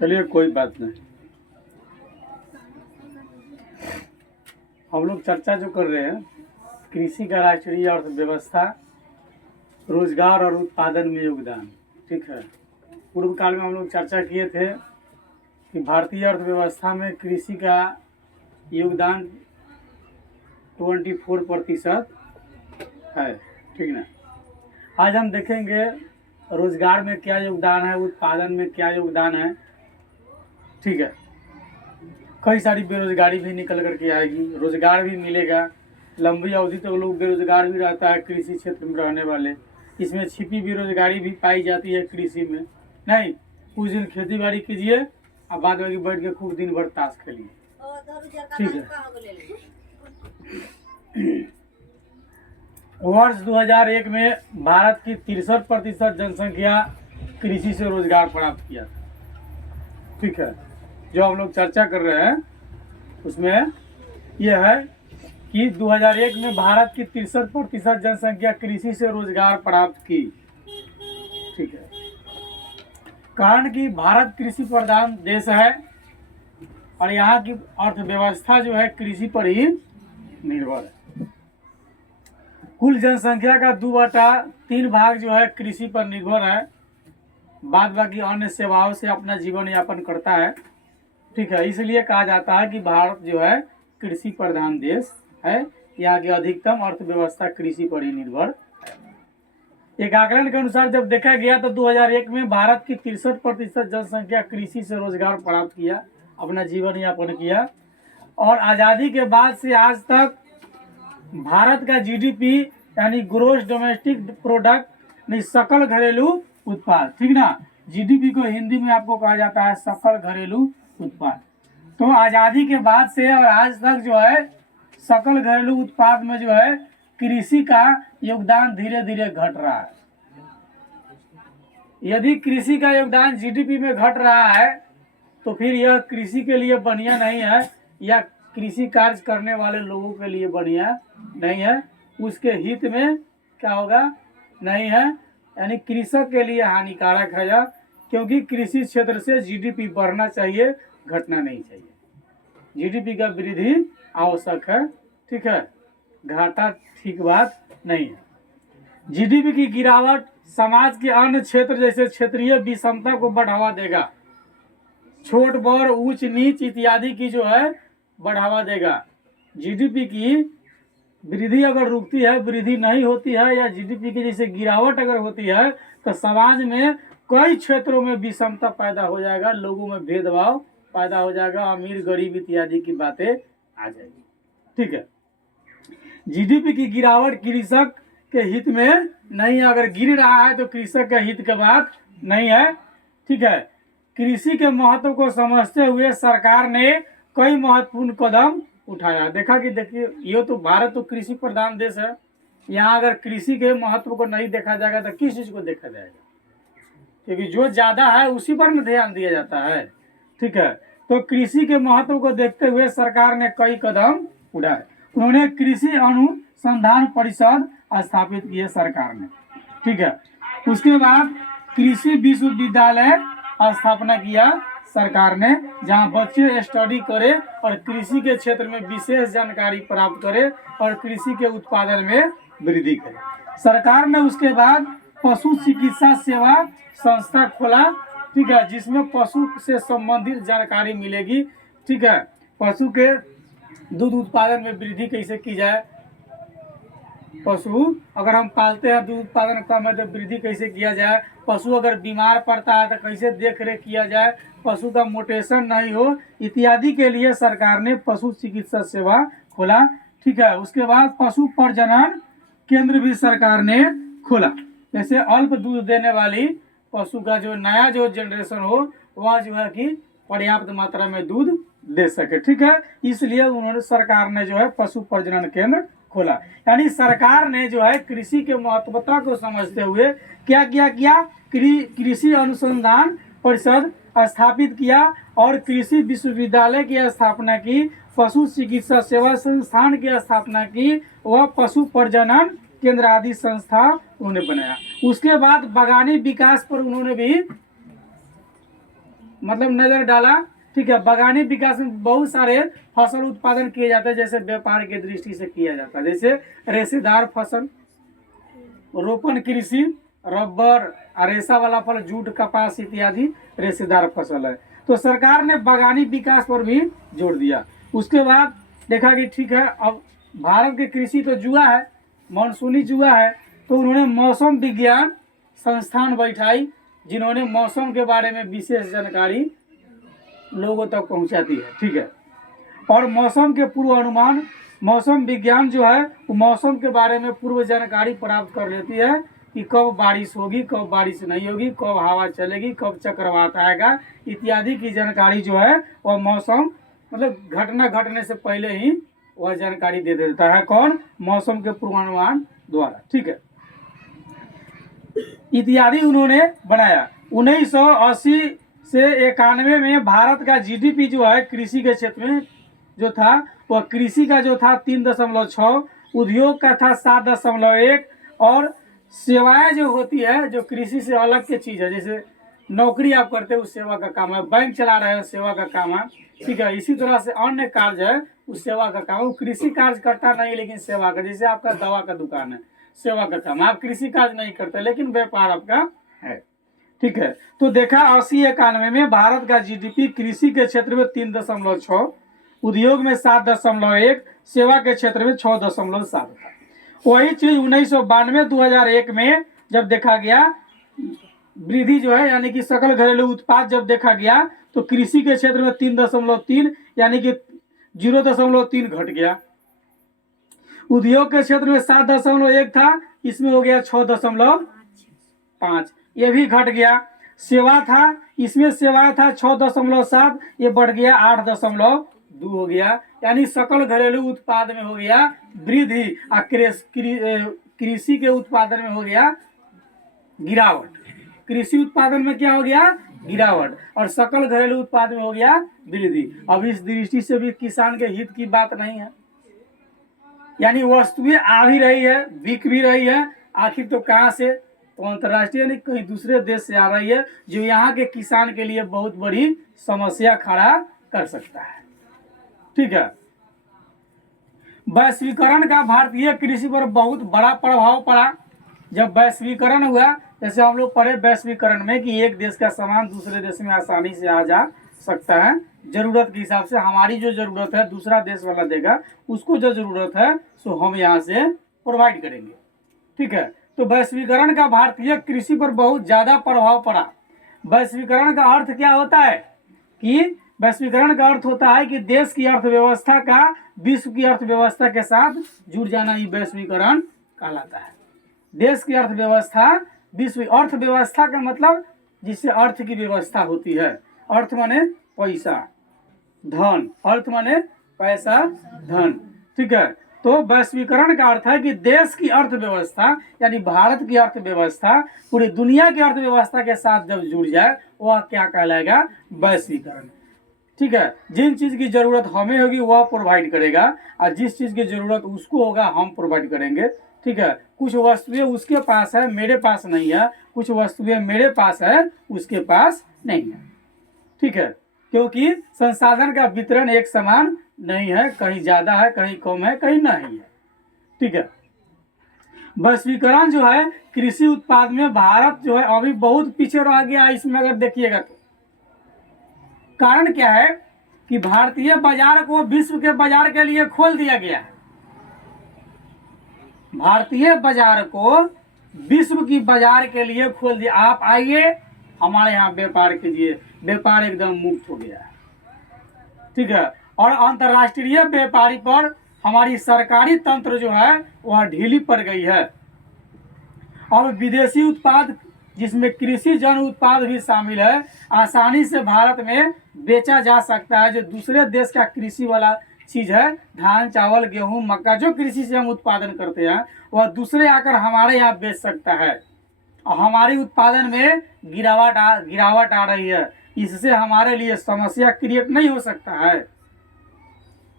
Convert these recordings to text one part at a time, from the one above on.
चलिए कोई बात नहीं। हम लोग चर्चा जो कर रहे हैं कृषि का राष्ट्रीय अर्थव्यवस्था, रोजगार और उत्पादन में योगदान। ठीक है, पूर्व काल में हम लोग चर्चा किए थे कि भारतीय अर्थव्यवस्था में कृषि का योगदान 24% है। ठीक ना। आज हम देखेंगे रोजगार में क्या योगदान है, उत्पादन में क्या योगदान है। ठीक है, कई सारी बेरोजगारी भी निकल करके आएगी, रोजगार भी मिलेगा। लंबी अवधि तक लोग बेरोजगार भी रहता है कृषि क्षेत्र में रहने वाले। इसमें छिपी बेरोजगारी भी पाई जाती है कृषि में। नहीं, कुछ दिन खेती बाड़ी कीजिए और बाद में बैठ के खूब दिन भर ताश खेलिए। ठीक है। वर्ष 2001 में भारत की 63% जनसंख्या कृषि से रोजगार प्राप्त किया था। ठीक है, जो हम लोग चर्चा कर रहे हैं उसमें यह है कि 2001 में भारत की 63% जनसंख्या कृषि से रोजगार प्राप्त की। ठीक है, कारण कि भारत कृषि प्रधान देश है और यहाँ की अर्थव्यवस्था जो है कृषि पर ही निर्भर है। कुल जनसंख्या का 2/3 भाग जो है कृषि पर निर्भर है, बाद बाकी अन्य सेवाओं से अपना जीवन यापन करता है। ठीक है, इसलिए कहा जाता है कि भारत जो है कृषि प्रधान देश है। यहाँ की अधिकतम अर्थव्यवस्था कृषि पर ही निर्भर है। एक आकलन के अनुसार जब देखा गया तो 2001 में भारत की 63% जनसंख्या कृषि से रोजगार प्राप्त किया, अपना जीवन यापन किया। और आज़ादी के बाद से आज तक भारत का जीडीपी यानी ग्रोस डोमेस्टिक प्रोडक्ट नहीं, सकल घरेलू उत्पाद। ठीक ना, जीडीपी को हिंदी में आपको कहा जाता है सकल घरेलू उत्पाद। तो आज़ादी के बाद से और आज तक जो है सकल घरेलू उत्पाद में जो है कृषि का योगदान धीरे धीरे घट रहा है। यदि कृषि का योगदान जीडीपी में घट रहा है तो फिर यह कृषि के लिए बढ़िया नहीं है, या कृषि कार्य करने वाले लोगों के लिए बढ़िया नहीं है, उसके हित में क्या होगा, नहीं है, यानी कृषक के लिए हानिकारक है यह। क्योंकि कृषि क्षेत्र से जीडीपी बढ़ना चाहिए, घटना नहीं चाहिए। जीडीपी का वृद्धि आवश्यक है। ठीक है, घाटा ठीक बात नहीं है। जीडीपी की गिरावट समाज के अन्य क्षेत्र जैसे क्षेत्रीय विषमता को बढ़ावा देगा, छोट बड़ ऊंच नीच इत्यादि की जो है बढ़ावा देगा। जीडीपी की वृद्धि अगर रुकती है, वृद्धि नहीं होती है, या जीडीपी की जैसे गिरावट अगर होती है तो समाज में कई क्षेत्रों में विषमता पैदा हो जाएगा, लोगों में भेदभाव पैदा हो जाएगा, अमीर गरीब इत्यादि की बातें आ जाएगी। ठीक है, जीडीपी की गिरावट कृषक के हित में नहीं है। अगर गिर रहा है तो कृषक के हित की बात नहीं है। ठीक है, कृषि के महत्व को समझते हुए सरकार ने कई महत्वपूर्ण कदम उठाया। देखा कि देखिए, ये तो भारत तो कृषि प्रधान देश है, यहाँ अगर कृषि के महत्व को नहीं देखा जाएगा तो किस चीज को देखा जाएगा, क्योंकि जो ज्यादा है उसी पर न ध्यान दिया जाता है। ठीक है, तो कृषि के महत्व को देखते हुए सरकार ने कई कदम उठाए। उन्होंने कृषि अनुसंधान परिषद स्थापित किए सरकार ने। ठीक है, उसके बाद कृषि विश्वविद्यालय स्थापना किया सरकार ने, जहां बच्चे स्टडी करे और कृषि के क्षेत्र में विशेष जानकारी प्राप्त करे और कृषि के उत्पादन में वृद्धि करे। सरकार ने उसके बाद पशु चिकित्सा सेवा संस्था खोला। ठीक है, जिसमें पशु से संबंधित जानकारी मिलेगी। ठीक है, पशु के दूध उत्पादन में वृद्धि कैसे की जाए, पशु अगर हम पालते हैं दूध उत्पादन कम है तो वृद्धि कैसे किया जाए, पशु अगर बीमार पड़ता है तो कैसे देख रेख किया जाए, पशु का मोटेशन नहीं हो इत्यादि के लिए सरकार ने पशु चिकित्सा सेवा खोला। ठीक है, उसके बाद पशु प्रजनन केंद्र भी सरकार ने खोला, जैसे अल्प दूध देने वाली पशु का जो नया जो जनरेशन हो वह जो है कि पर्याप्त मात्रा में दूध दे सके। ठीक है, इसलिए उन्होंने सरकार ने जो है पशु प्रजनन केंद्र खोला। यानी सरकार ने जो है कृषि के महत्वता को समझते हुए क्या किया, कृषि अनुसंधान परिषद स्थापित किया और कृषि विश्वविद्यालय की स्थापना की, पशु चिकित्सा सेवा संस्थान की स्थापना की, वह पशु प्रजनन केंद्र आदि संस्था उन्होंने बनाया। उसके बाद बागानी विकास पर उन्होंने भी मतलब नजर डाला। ठीक है, बागानी विकास में बहुत सारे फसल उत्पादन किए जाते हैं, जैसे व्यापार की दृष्टि से किया जाता है, जैसे रेशेदार फसल, रोपण कृषि, रबर, रेशा वाला फल, जूट, कपास इत्यादि रेशेदार फसल है। तो सरकार ने बागानी विकास पर भी जोर दिया। उसके बाद देखा कि ठीक है, अब भारत की कृषि तो जुआ है, मानसूनी जुआ है, तो उन्होंने मौसम विज्ञान संस्थान बैठाई, जिन्होंने मौसम के बारे में विशेष जानकारी लोगों तक पहुंचाती है। ठीक है, और मौसम के पूर्व अनुमान, मौसम विज्ञान जो है वो मौसम के बारे में पूर्व जानकारी प्राप्त कर लेती है कि कब बारिश होगी, कब बारिश नहीं होगी, कब हवा चलेगी, कब चक्रवात आएगा इत्यादि की जानकारी जो है वह मौसम मतलब घटना घटने से पहले ही वह जानकारी दे देता है। कौन? मौसम के पूर्वानुमान द्वारा। ठीक है, इत्यादि उन्होंने बनाया। 1980 से 91 में भारत का जीडीपी जो है कृषि के क्षेत्र में जो था वह कृषि का जो था 3.6, उद्योग का था 7.1, और सेवाएं जो होती है जो कृषि से अलग की चीज़ है, जैसे नौकरी आप करते हो उस सेवा का काम है, बैंक चला रहे हो सेवा का काम है। ठीक है, इसी तरह से अन्य कार्य है उस सेवा का काम है। वो कृषि कार्य करता नहीं लेकिन सेवा का, जैसे आपका दवा का दुकान है, सेवा का काम, आप कृषि कार्य नहीं करते लेकिन व्यापार आपका है। ठीक है, तो देखा 80-91 में भारत का जीडीपी कृषि के क्षेत्र में 3.6, उद्योग में 7.1, सेवा के क्षेत्र में 6.7 था। वही चीज 1992-2001 में जब देखा गया वृद्धि जो है यानी कि सकल घरेलू उत्पाद जब देखा गया तो कृषि के क्षेत्र में 3.3 यानी कि 0.3 घट गया। उद्योग के क्षेत्र में 7.1 था, इसमें हो गया 6.5, ये भी घट गया। सेवा था, इसमें सेवा था 6.7, ये बढ़ गया 8.2 हो गया, यानी सकल घरेलू उत्पाद में हो गया वृद्धि और कृषि के उत्पादन में हो गया गिरावट। कृषि उत्पादन में क्या हो गया? गिरावट, और सकल घरेलू उत्पाद में हो गया वृद्धि। अब इस दृष्टि से भी किसान के हित की बात नहीं है, यानी वस्तुएं आ भी रही है, बिक भी रही है, आखिर तो कहाँ से? तो अंतर्राष्ट्रीय नहीं कहीं दूसरे देश से आ रही है, जो यहाँ के किसान के लिए बहुत बड़ी समस्या खड़ा कर सकता है। ठीक है, वैश्वीकरण का भारतीय कृषि पर बहुत बड़ा प्रभाव पड़ा। जब वैश्वीकरण हुआ, जैसे हम लोग पढ़े वैश्वीकरण में कि एक देश का सामान दूसरे देश में आसानी से आ जा सकता है, जरूरत के हिसाब से। हमारी जो जरूरत है दूसरा देश वाला देगा, उसको जो जरूरत है सो हम यहाँ से प्रोवाइड करेंगे। ठीक है, तो वैश्वीकरण का भारतीय कृषि पर बहुत ज्यादा प्रभाव पड़ा। वैश्वीकरण का अर्थ क्या होता है कि वैश्वीकरण का अर्थ होता है कि देश की अर्थव्यवस्था का विश्व की अर्थव्यवस्था के साथ जुड़ जाना ही वैश्वीकरण कहलाता है। देश की अर्थव्यवस्था विश्व अर्थव्यवस्था का मतलब जिससे अर्थ की व्यवस्था होती है। अर्थ माने पैसा, धन, अर्थ माने पैसा, धन। ठीक है, तो वैश्वीकरण का अर्थ है कि देश की अर्थव्यवस्था यानी भारत की अर्थव्यवस्था पूरी दुनिया की अर्थव्यवस्था के साथ जब जुड़ जाए वह क्या कहलाएगा? वैश्वीकरण। ठीक है, जिन चीज की जरूरत हमें होगी वह प्रोवाइड करेगा और जिस चीज की जरूरत उसको होगा हम प्रोवाइड करेंगे। ठीक है, कुछ वस्तुएं उसके पास है मेरे पास नहीं है, कुछ वस्तुएं मेरे पास है उसके पास नहीं है। ठीक है, क्योंकि संसाधन का वितरण एक समान नहीं है, कहीं ज्यादा है, कहीं कम है, कहीं नहीं है। ठीक है, वैश्वीकरण जो है कृषि उत्पाद में भारत जो है अभी बहुत पीछे रह गया है। इसमें अगर देखिएगा तो कारण क्या है कि भारतीय बाजार को विश्व के बाजार के लिए खोल दिया गया है। भारतीय बाजार को विश्व की बाजार के लिए खोल दिया। आप आइए हमारे यहाँ व्यापार कीजिए, व्यापार एकदम मुक्त हो गया है। ठीक है, और अंतर्राष्ट्रीय व्यापारी पर हमारी सरकारी तंत्र जो है वह ढीली पड़ गई है। और विदेशी उत्पाद जिसमें कृषि जन उत्पाद भी शामिल है आसानी से भारत में बेचा जा सकता है। जो दूसरे देश का कृषि वाला चीज है, धान, चावल, गेहूं, मक्का, जो कृषि से हम उत्पादन करते हैं वह दूसरे आकर हमारे यहाँ बेच सकता है। और हमारी उत्पादन में गिरावट आ रही है। इससे हमारे लिए समस्या क्रिएट नहीं हो सकता है,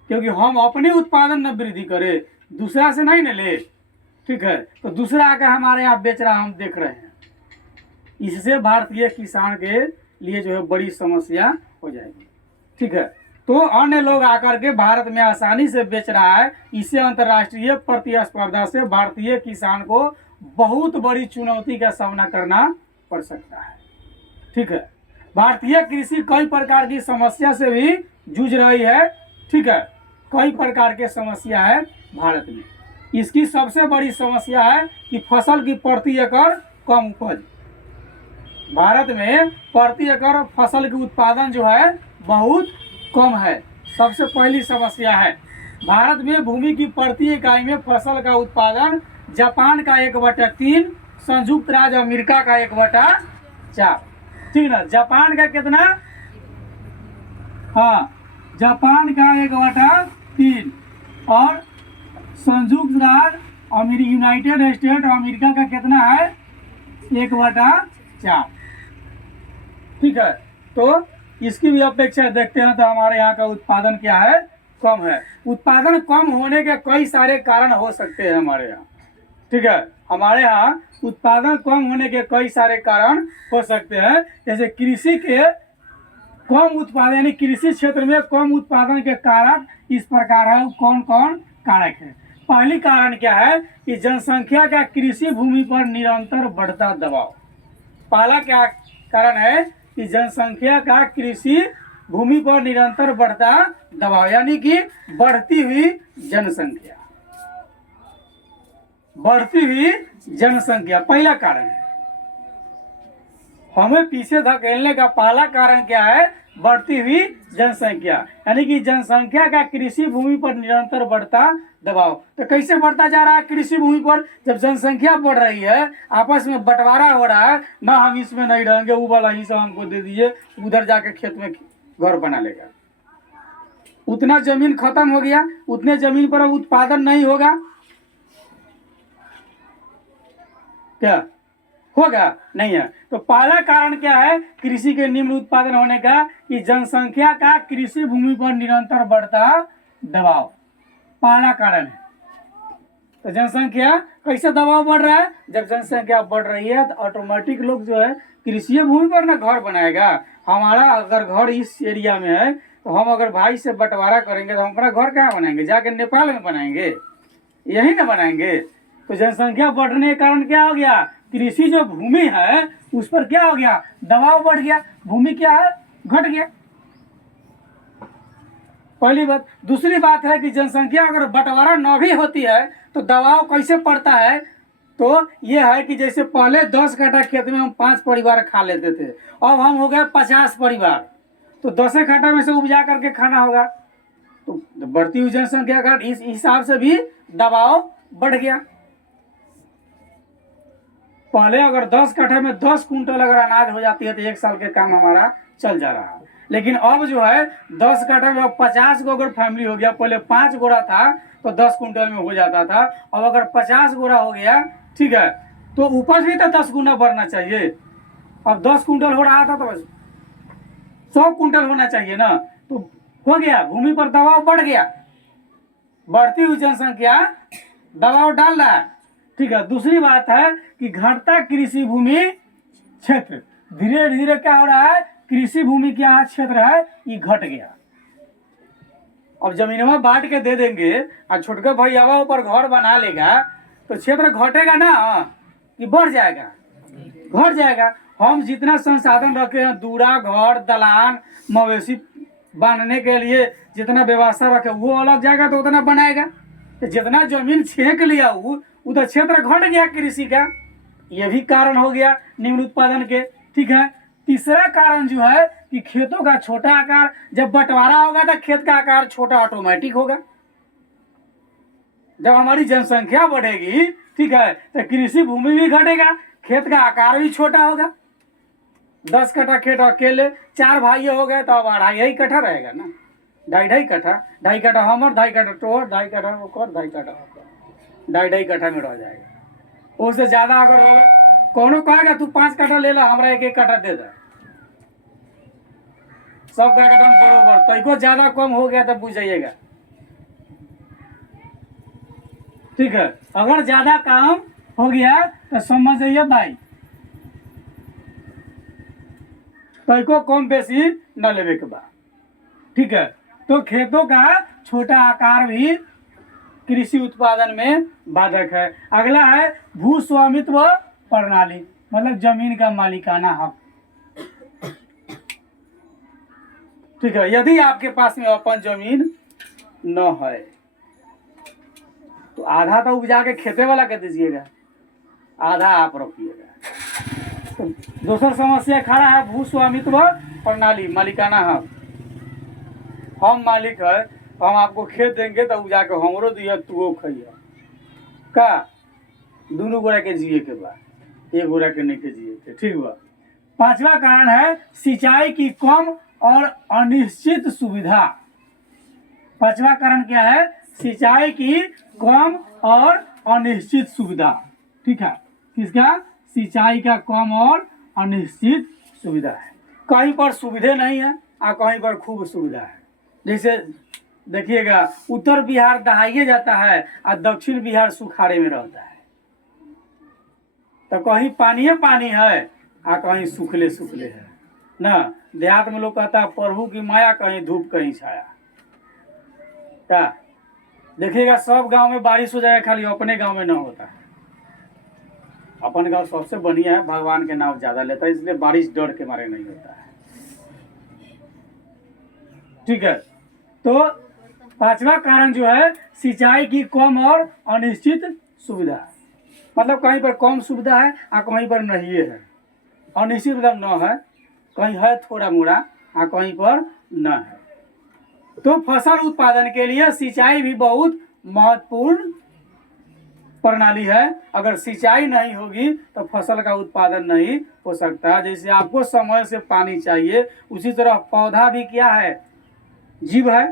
क्योंकि हम अपने उत्पादन में वृद्धि करें, दूसरा से नहीं न ले। ठीक है। तो दूसरा आकर हमारे यहाँ बेच रहा हम देख रहे हैं, इससे भारतीय किसान के लिए जो है बड़ी समस्या हो जाएगी। ठीक है। तो अन्य लोग आकर के भारत में आसानी से बेच रहा है, इससे अंतर्राष्ट्रीय प्रतिस्पर्धा से भारतीय किसान को बहुत बड़ी चुनौती का सामना करना पड़ सकता है। ठीक है। भारतीय कृषि कई प्रकार की समस्या से भी जूझ रही है। ठीक है। कई प्रकार के समस्या है भारत में। इसकी सबसे बड़ी समस्या है कि फसल की प्रति एकड़ कम उपज। भारत में प्रति एकड़ फसल की उत्पादन जो है बहुत कम है। सबसे पहली समस्या है भारत में भूमि की प्रति इकाई में फसल का उत्पादन जापान का 1/3, संयुक्त राज्य अमेरिका का 1/4। ठीक ना। जापान का कितना? हाँ, जापान का 1/3 और संयुक्त राज्य यूनाइटेड स्टेट अमेरिका का कितना है? 1/4। ठीक है। तो इसकी भी अपेक्षा देखते हैं तो हमारे यहाँ का उत्पादन क्या है? कम है। उत्पादन कम होने के कई सारे कारण हो सकते हैं हमारे यहाँ। ठीक है। हमारे यहाँ उत्पादन कम होने के कई सारे कारण हो सकते हैं, जैसे कृषि के कम उत्पादन, यानी कृषि क्षेत्र में कम उत्पादन के कारण इस प्रकार है। कौन कौन कारक है? पहली कारण क्या है कि जनसंख्या का कृषि भूमि पर निरंतर बढ़ता दबाव। पहला क्या कारण है कि जनसंख्या का कृषि भूमि पर निरंतर बढ़ता दबाव, यानी कि बढ़ती हुई जनसंख्या। बढ़ती हुई जनसंख्या पहला कारण है। हमें पीछे धकेलने का पहला कारण क्या है? बढ़ती हुई जनसंख्या, यानी कि जनसंख्या का कृषि भूमि पर निरंतर बढ़ता दबाव। तो कैसे बढ़ता जा रहा है कृषि भूमि पर? जब जनसंख्या बढ़ रही है, आपस में बंटवारा हो रहा है ना, हम इसमें नहीं रहेंगे, वो वाला हिस्सा हमको दे दीजिए, उधर जाके खेत में घर बना लेगा। उतना जमीन खत्म हो गया, उतने जमीन पर अब उत्पादन नहीं होगा, क्या होगा? नहीं है। तो पहला कारण क्या है कृषि के निम्न उत्पादन होने का? कि जनसंख्या का कृषि भूमि पर निरंतर बढ़ता दबाव पहला कारण है। तो जनसंख्या कैसे दबाव बढ़ रहा है? जब जनसंख्या बढ़ रही है तो ऑटोमेटिक लोग जो है कृषि भूमि पर ना घर बनाएगा। हमारा अगर घर इस एरिया में है तो हम अगर भाई से बंटवारा करेंगे तो हम अपना घर कहाँ बनाएंगे? जाके नेपाल में बनाएंगे? यही ना बनाएंगे। तो जनसंख्या बढ़ने के कारण क्या हो गया? कृषि जो भूमि है उस पर क्या हो गया? दबाव बढ़ गया। भूमि क्या है? घट गया। पहली बात। दूसरी बात है कि जनसंख्या अगर बंटवारा न भी होती है तो दबाव कैसे पड़ता है? तो ये है कि जैसे पहले 10 कट्ठा खेत में हम 5 परिवार खा लेते थे, अब हम हो गए 50 परिवार, तो 10 कट्ठा में से उपजा करके खाना होगा। तो बढ़ती हुई जनसंख्या का इस हिसाब से भी दबाव बढ़ गया। पहले अगर 10 कट्ठे में 10 कुंटल अगर अनाज हो जाती है तो 1 साल के काम हमारा चल जा रहा है। लेकिन अब जो है 10 कट्ठे में 50 गो अगर फैमिली हो गया, पहले 5 गोरा था तो 10 कुंटल में हो जाता था, अब अगर 50 गोरा हो गया, ठीक है, तो उपज भी तो 10 गुना बढ़ना चाहिए। अब 10 कुंटल हो रहा था तो 100 कुंटल होना चाहिए ना, तो हो गया, भूमि पर दबाव बढ़ गया। बढ़ती हुई जनसंख्या दबाव डाल रहा है। ठीक है। दूसरी बात है कि घटता कृषि भूमि क्षेत्र, धीरे धीरे क्या हो रहा है? कृषि भूमि क्या क्षेत्र है ये घट गया। अब जमीनवा बांट के दे देंगे और छोटका भैयावा ऊपर घर बना लेगा तो क्षेत्र घटेगा ना कि बढ़ जाएगा? घट जाएगा। हम जितना संसाधन रखे हैं, दूरा, घर, दलान, मवेशी बांधने के लिए जितना व्यवस्था रखे वो अलग जाएगा तो उतना बनाएगा। तो जितना जमीन छेक लिया उधर क्षेत्र घट गया कृषि का। ये भी कारण हो गया निम्न उत्पादन के। ठीक है। तीसरा कारण जो है कि खेतों का छोटा आकार, जब बंटवारा होगा तो खेत का आकार छोटा ऑटोमेटिक होगा। जब हमारी जनसंख्या बढ़ेगी, ठीक है, तो कृषि भूमि भी घटेगा, खेत का आकार भी छोटा होगा। 10 कट्ठा खेत अकेले 4 भाई हो गए तो अब 2.5 कट्ठा रहेगा ना, 2.5 कट्ठा, 2.5 कट्ठा हमर, 2.5 कट्ठा तोहर, 2.5 कट्ठा ओकर, 2.5 कट्ठा 2.5 कट्ठा में रह जाएगा। उससे ज्यादा अगर होगा, कौनो कहेगा तू 5 कट्ठा ले ला, हमरा 1-1 कट्ठा दे दे, सब का एकदम बरोबर। तो ज्यादा कम हो गया तब बुझ जाइएगा। ठीक है। अगर ज्यादा काम हो गया तो समझ जाइए भाई, को कम बेसी न लेवे के बाद, ठीक है। तो खेतों का छोटा आकार भी कृषि उत्पादन में बाधक है। अगला है भू स्वामित्व प्रणाली, मतलब जमीन का मालिकाना हक, ठीक है। यदि आपके पास में अपन जमीन न है तो आधा तो उपजा के खेते वाला के दीजिएगा, आधा आप रखिएगा। तो दूसरा समस्या खड़ा है भू स्वामित्व प्रणाली, मालिकाना हक। हम मालिक है, हम आपको खेत देंगे तो उपजा के हमरो दिया तू खइया का, दोनों गोरा के जिए के बाद, एक गोरा के नहीं के जिए के, ठीक बा। पांचवा कारण है सिंचाई की कम और अनिश्चित सुविधा। पांचवा कारण क्या है? सिंचाई की कम और अनिश्चित सुविधा, ठीक है। किसका? सिंचाई का कम और अनिश्चित सुविधा है। कहीं पर सुविधा नहीं है और कहीं पर खूब सुविधा है। जैसे देखिएगा उत्तर बिहार दहाइए जाता है और दक्षिण बिहार सुखाड़े में रहता है, तो कहीं पानी पानी है और कहीं सूखले सूखले है ना। देहात में लोग कहता है प्रभु की माया, कहीं धूप कहीं छाया। क्या देखिएगा सब गांव में बारिश हो जाएगा, खाली अपने गांव में ना होता है। अपन गांव सबसे बढ़िया है, भगवान के नाम ज्यादा लेता है, इसलिए बारिश डर के मारे नहीं होता है, ठीक है। तो पांचवा कारण जो है सिंचाई की कम और अनिश्चित सुविधा, मतलब कहीं पर कम सुविधा है और कहीं पर नहीं है। अनिश्चित मतलब न है, कहीं है थोड़ा मोड़ा और कहीं पर न है। तो फसल उत्पादन के लिए सिंचाई भी बहुत महत्वपूर्ण प्रणाली है। अगर सिंचाई नहीं होगी तो फसल का उत्पादन नहीं हो सकता। जैसे आपको समय से पानी चाहिए, उसी तरह पौधा भी क्या है? जीव है।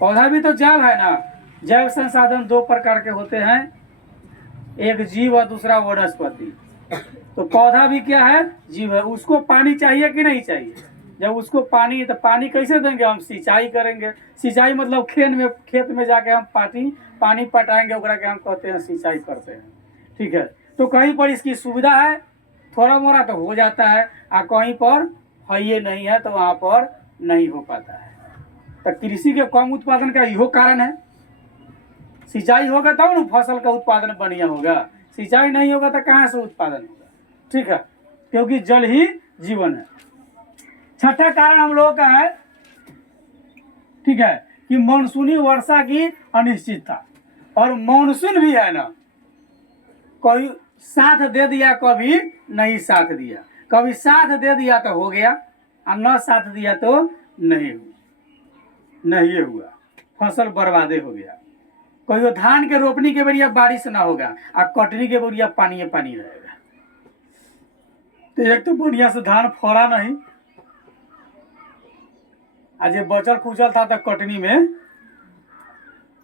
पौधा भी तो जैव है ना। जैव संसाधन दो प्रकार के होते हैं, एक जीव और दूसरा वनस्पति। तो पौधा भी क्या है? जीव है। उसको पानी चाहिए कि नहीं चाहिए? जब उसको पानी, तो पानी कैसे देंगे? हम सिंचाई करेंगे। सिंचाई मतलब खेत में जाके हम पानी पटाएंगे, ओकरा के हम कहते हैं सिंचाई करते हैं, ठीक है। तो कहीं पर इसकी सुविधा है, थोड़ा मोड़ा तो हो जाता है, और कहीं पर है ये नहीं है तो वहाँ पर नहीं हो पाता है। तो कृषि के कम उत्पादन का इहो कारण है। सिंचाई होगा तब ना फसल का उत्पादन बढ़िया होगा, सिंचाई नहीं होगा तो कहाँ से उत्पादन होगा, ठीक है, क्योंकि जल ही जीवन है। छठा कारण हम लोगों का है, ठीक है, कि मानसूनी वर्षा की अनिश्चितता। और मानसून भी है ना, कोई साथ दे दिया, कभी नहीं साथ दिया, कभी साथ दे दिया तो हो गया और न साथ दिया तो नहीं हुआ, फसल बर्बादे हो गया। कोई धान के रोपनी के बेरिया बारिश ना होगा और कटनी के बेरिया पानी रहेगा, तो एक तो बढ़िया से धान फड़ा नहीं, आज ये बचल खुचल था तो कटनी में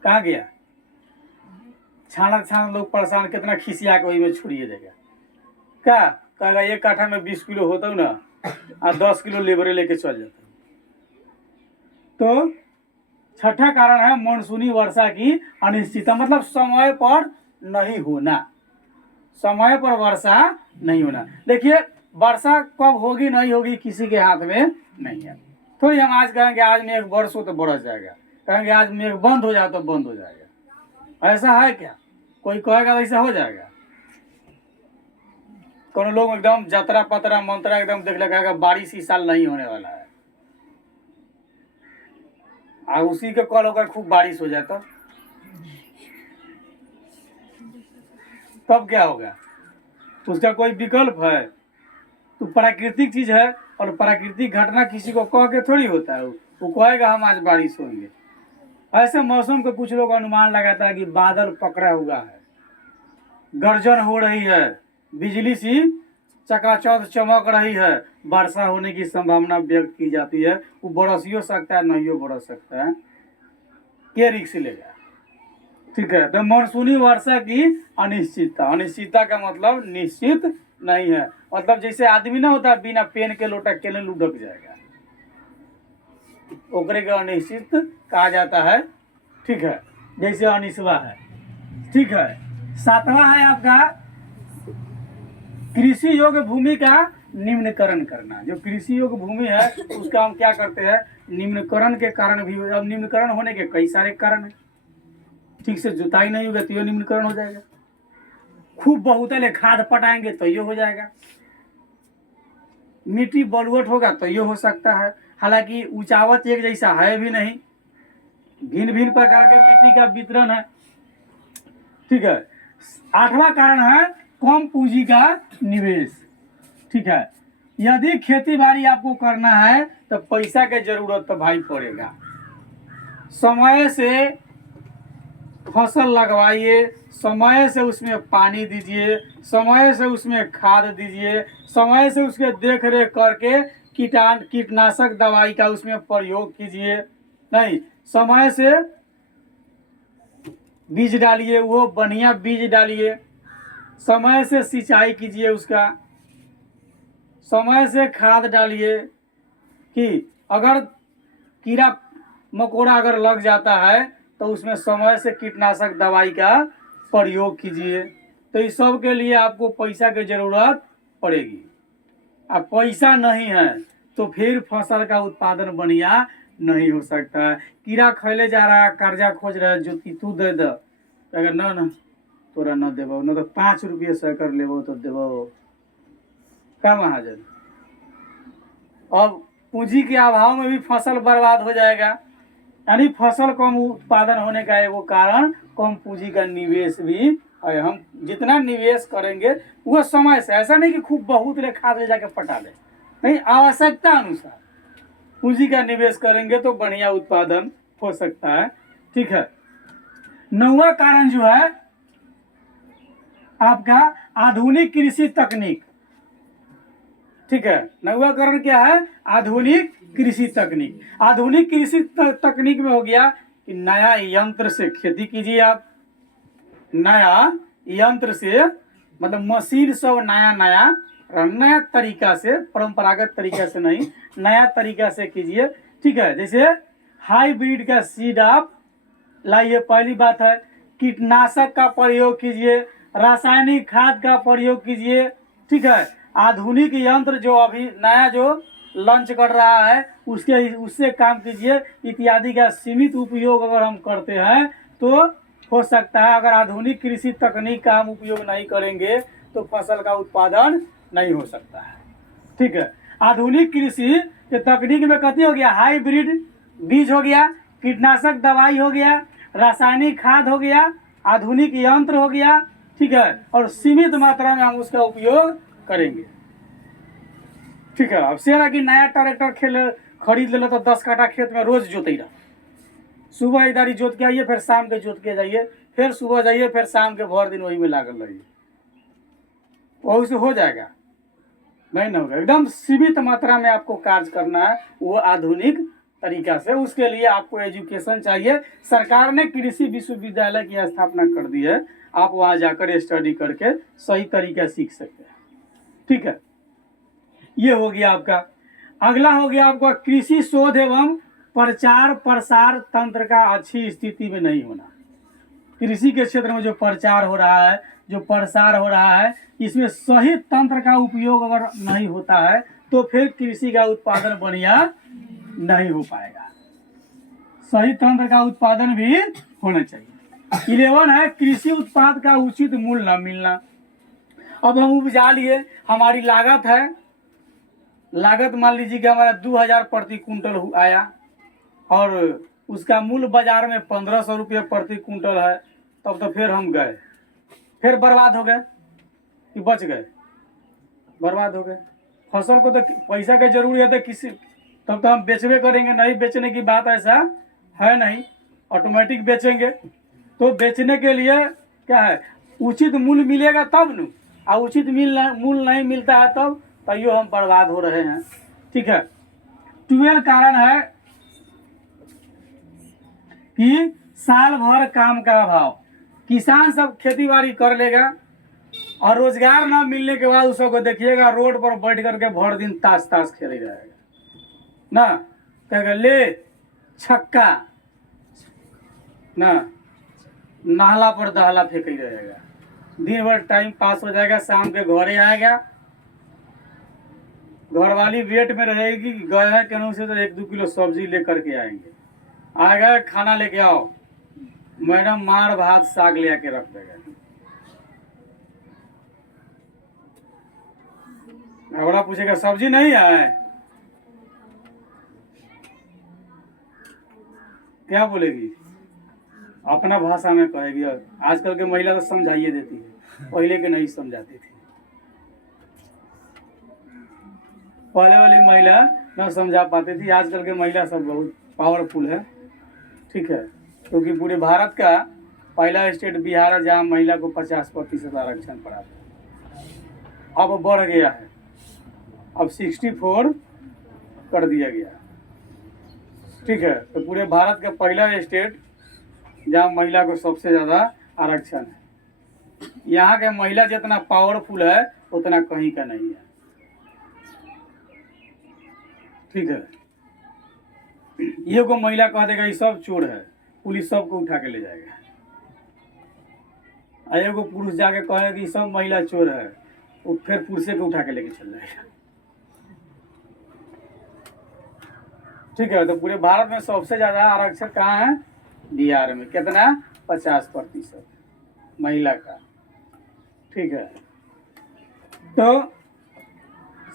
कहाँ गया? छाना लोग परेशान, कितना खिसिया के वही में छोड़िए देगा। क्या कहेगा? एक काठा में 20 किलो होता ना और 10 किलो लेबरे लेके चल जाता। तो छठा कारण है मानसूनी वर्षा की अनिश्चितता, मतलब समय पर नहीं होना, समय पर वर्षा नहीं होना। देखिए वर्षा कब होगी नहीं होगी किसी के हाथ में नहीं है। थोड़ी हम आज कहेंगे आज मेघ बरस हो तो बरस जाएगा, कहेंगे आज मेघ बंद हो जाए तो बंद हो जाएगा, ऐसा है क्या? कोई कहेगा वैसा हो जाएगा? कोनो लोग एकदम जतरा पतरा मंत्रा एकदम देख लगा बारिश इस साल नहीं होने वाला है, और उसी के कल होकर खूब बारिश हो जाए तो तब क्या होगा? उसका कोई विकल्प है? तो प्राकृतिक चीज है और प्राकृतिक घटना किसी को कह के थोड़ी होता है। वो कहेगा हम आज बारिश होंगे। ऐसे मौसम का कुछ लोग अनुमान लगाता है कि बादल पकड़ा हुआ है, गर्जन हो रही है, बिजली सी चकाचौंध चमक रही है, वर्षा होने की संभावना व्यक्त की जाती है। वो बरस ही सकता है, नहीं बरस सकता है, के रिक्स लेगा, ठीक है। तो मानसूनी वर्षा की अनिश्चितता, अनिश्चितता का मतलब निश्चित नहीं है, मतलब जैसे आदमी ना होता बिना पेन के लोटा केले लुढ़क जाएगा, ओकरे के अनिश्चित कहा जाता है, ठीक है। जैसे अनिश्वा है, ठीक है। सातवां है आपका कृषि योग्य भूमि का निम्नीकरण करना। जो कृषि योग्य भूमि है उसका हम क्या करते हैं, निम्नीकरण के कारण भी। अब निम्नीकरण होने के कई सारे कारण हैं। ठीक से जुताई नहीं होगा तो ये निम्नीकरण हो जाएगा, खूब बहुतले खाद पटाएंगे तो ये हो जाएगा, मिट्टी बलुअट होगा तो ये हो सकता है। हालांकि ऊंचावत एक जैसा है भी नहीं, भिन्न भिन्न प्रकार के मिट्टी का वितरण है। ठीक है। आठवां कारण है कम पूंजी का निवेश। ठीक है। यदि खेती बाड़ी आपको करना है तो पैसा की जरूरत तो भाई पड़ेगा। समय से फसल लगवाइए, समय से उसमें पानी दीजिए, समय से उसमें खाद दीजिए, समय से उसके देख रेख करके कीटनाशक दवाई का उसमें प्रयोग कीजिए। नहीं, समय से बीज डालिए, वो बढ़िया बीज डालिए, समय से सिंचाई कीजिए, उसका समय से खाद डालिए। कि अगर कीड़ा मकोड़ा अगर लग जाता है तो उसमें समय से कीटनाशक दवाई का प्रयोग कीजिए। तो इस सब के लिए आपको पैसा की ज़रूरत पड़ेगी। अब पैसा नहीं है तो फिर फसल का उत्पादन बढ़िया नहीं हो सकता है। कीड़ा खैले जा रहा है, कर्जा खोज रहा है, जो तू दे दे, अगर न तोरा न देबो, न तो 5 रुपये से कर लेबो तो देबो का महाजन। अब पूंजी के अभाव में भी फसल बर्बाद हो जाएगा। यानी फसल कम उत्पादन होने का एगो कारण कम पूंजी का निवेश भी है। हम जितना निवेश करेंगे वो समय से, ऐसा नहीं कि खूब बहुत ले खाद ले जाके पटा ले, नहीं, आवश्यकता अनुसार पूंजी का निवेश करेंगे तो बढ़िया उत्पादन हो सकता है। ठीक है। 9वां कारण जो है आपका आधुनिक कृषि तकनीक। ठीक है। 9वां कारण क्या है, आधुनिक कृषि तकनीक। आधुनिक कृषि तकनीक में हो गया कि नया यंत्र से खेती कीजिए आप। नया यंत्र से मतलब मशीन सब नया तरीका से, परंपरागत तरीका से नहीं, नया तरीका से कीजिए। ठीक है। जैसे हाइब्रिड का सीड आप लाइए, पहली बात है। कीटनाशक का प्रयोग कीजिए, रासायनिक खाद का प्रयोग कीजिए। ठीक है। आधुनिक यंत्र जो अभी नया जो लॉन्च कर रहा है उससे काम कीजिए। इत्यादि का सीमित उपयोग अगर हम करते हैं तो हो सकता है, अगर आधुनिक कृषि तकनीक का हम उपयोग नहीं करेंगे तो फसल का उत्पादन नहीं हो सकता है। ठीक है। आधुनिक कृषि के तकनीक में कथी हो गया, हाइब्रिड बीज हो गया, कीटनाशक दवाई हो गया, रासायनिक खाद हो गया, आधुनिक यंत्र हो गया। ठीक है। और सीमित मात्रा में हम उसका उपयोग करेंगे। ठीक है। अब से ना कि नया ट्रैक्टर खरीद ले तो 10 काठा खेत में रोज जोते रहा, सुबह इधर ही जोत के आइए, फिर शाम के जोत के जाइए, फिर सुबह जाइए, फिर शाम के भर दिन वही में लागल रहिए, वही से हो जाएगा नहीं ना होगा। एकदम सीमित मात्रा में आपको कार्य करना है, वो आधुनिक तरीका से। उसके लिए आपको एजुकेशन चाहिए। सरकार ने कृषि विश्वविद्यालय की स्थापना कर दी है, आप वहाँ जाकर स्टडी करके सही तरीका सीख सकते हैं। ठीक है। ये हो गया आपका। अगला हो गया आपका कृषि शोध एवं प्रचार प्रसार तंत्र का अच्छी स्थिति में नहीं होना। कृषि के क्षेत्र में जो प्रचार हो रहा है, जो प्रसार हो रहा है, इसमें सही तंत्र का उपयोग अगर नहीं होता है तो फिर कृषि का उत्पादन बढ़िया नहीं हो पाएगा। सही तंत्र का उत्पादन भी होना चाहिए। 11 है कृषि उत्पाद का उचित मूल्य न मिलना। अब हम उपजा लिए, हमारी लागत है, लागत मान लीजिए कि हमारा 2000 प्रति कुंटल आया और उसका मूल्य बाजार में 1500 रुपये प्रति कुंटल है, तब तो फिर हम गए, फिर बर्बाद हो गए कि बच गए, बर्बाद हो गए। फसल को तो पैसा की जरूरत है किसी, तब तो हम बेचबे करेंगे, नहीं बेचने की बात ऐसा है नहीं, ऑटोमेटिक बेचेंगे। तो बेचने के लिए क्या है, उचित मूल्य मिलेगा तब न, और उचित मूल्य नहीं मिलता है तब तैयो हम बर्बाद हो रहे हैं। ठीक है। 12 कारण है कि साल भर काम का अभाव। किसान सब खेती बाड़ी कर लेगा और रोजगार ना मिलने के बाद उसको देखिएगा रोड पर बैठ करके भर दिन ताश खेले रहेगा ना, कहेगा ले छक्का ना, नाला पर दहला फेंक ही रहेगा, दिन भर टाइम पास हो जाएगा, शाम के घरे आएगा, घर वाली वेट में रहेगी कि गए हैं कहूँ से तो 1-2 किलो सब्जी लेकर के आएंगे, आ गए खाना लेके आओ, मैडम मार भात साग ले आके रख देगा। अगला पूछेगा सब्जी नहीं है, क्या बोलेगी? अपना भाषा में कहेगी। आजकल के महिला तो समझाइए देती है, पहले के नहीं समझाती थी। पहले वाली महिला न समझा पाती थी, आजकल के महिला सब बहुत पावरफुल है। ठीक है, क्योंकि पूरे भारत का पहला स्टेट बिहार है जहाँ महिला को 50% आरक्षण पड़ा था। अब बढ़ गया है, अब 64 कर दिया गया। ठीक है, तो पूरे भारत का पहला स्टेट जहाँ महिला को सबसे ज़्यादा आरक्षण है। यहाँ के महिला जितना पावरफुल है उतना कहीं का नहीं है। ठीक है, ये को महिला कह देगा ये सब चोर है, पुलिस सबको उठा के ले जाएगा। एगो पुरुष जाके कहे कि सब महिला चोर है, वो फिर पुरुषे को उठा के लेके चल जाएगा। ठीक है, तो पूरे भारत में सबसे ज्यादा आरक्षण कहाँ है? बिहार में। कितना? 50% महिला का। ठीक है, तो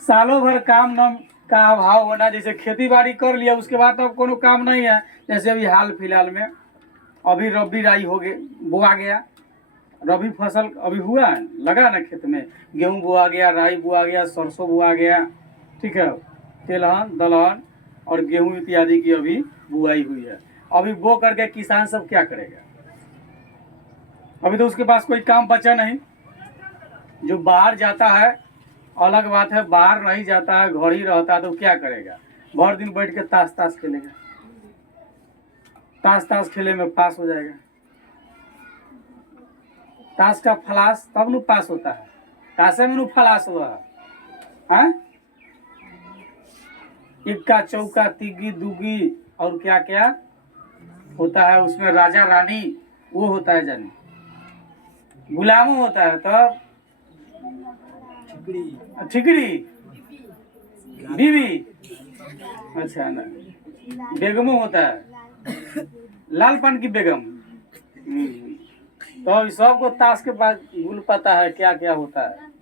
सालों भर काम न का अभाव होना, जैसे खेती बाड़ी कर लिया उसके बाद अब कोनो काम नहीं है। जैसे अभी हाल फिलहाल में अभी रबी राई हो गए, बोआ गया, रबी फसल अभी हुआ है, लगा ना खेत में, गेहूं बोआ गया, राई बोआ गया, सरसों बोआ गया। ठीक है, तिलहन दलहन और गेहूं इत्यादि की अभी बुआई हुई है। अभी बो करके किसान सब क्या करेगा? अभी तो उसके पास कोई काम बचा नहीं। जो बाहर जाता है अलग बात है, बाहर नहीं जाता है, घर ही रहता है, तो क्या करेगा? भर दिन बैठ के ताश खेलेगा, ताश खेले में पास हो जाएगा। ताश का फलास तब न पास होता है, ताशे में न फलास हुआ है। इक्का चौका तिग्गी दुगी और क्या क्या होता है उसमें, राजा रानी वो होता है, जानी गुलामों होता है, तब ठिकड़ी बीवी, अच्छा ना, बेगमो होता है, लालपान की बेगम। तो सबको ताश के बाद भूल पता है क्या क्या होता है।